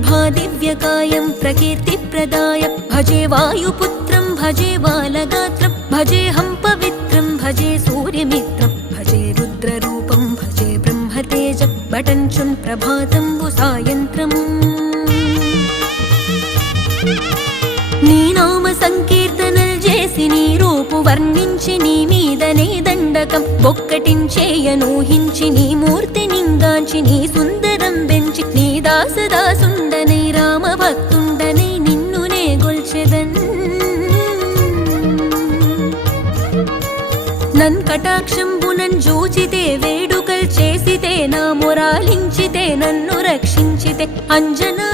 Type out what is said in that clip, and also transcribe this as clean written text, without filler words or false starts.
ప్రభాదివ్యకాయం ప్రకీర్తిప్రదాయ భజే వాయుపుత్రం భజే బాలగాత్రం భజేహం పవిత్రం భజే సూర్యమిత్రం భజే రుద్రరూపం భజే బ్రహ్మతేజం బటంచున్ ప్రభాతంబు సాయంత్రము నీ నామ సంకీర్తనల్ చేసి నీ రూపు వర్ణించి నీ మీదనే దండకం ఒక్కటించేయనూహించి నీ మూర్తి నింగాంచి నీ సుందరం బెంచి నీ దాసదాసుండనై రామ భక్తుండనై నిన్నునే గొల్చెదన్ నన్ కటాక్షంబునన్ జూచితే వేడుకల్ చేసితే నా మొరాలించితే నన్ను రక్షించితే అంజనా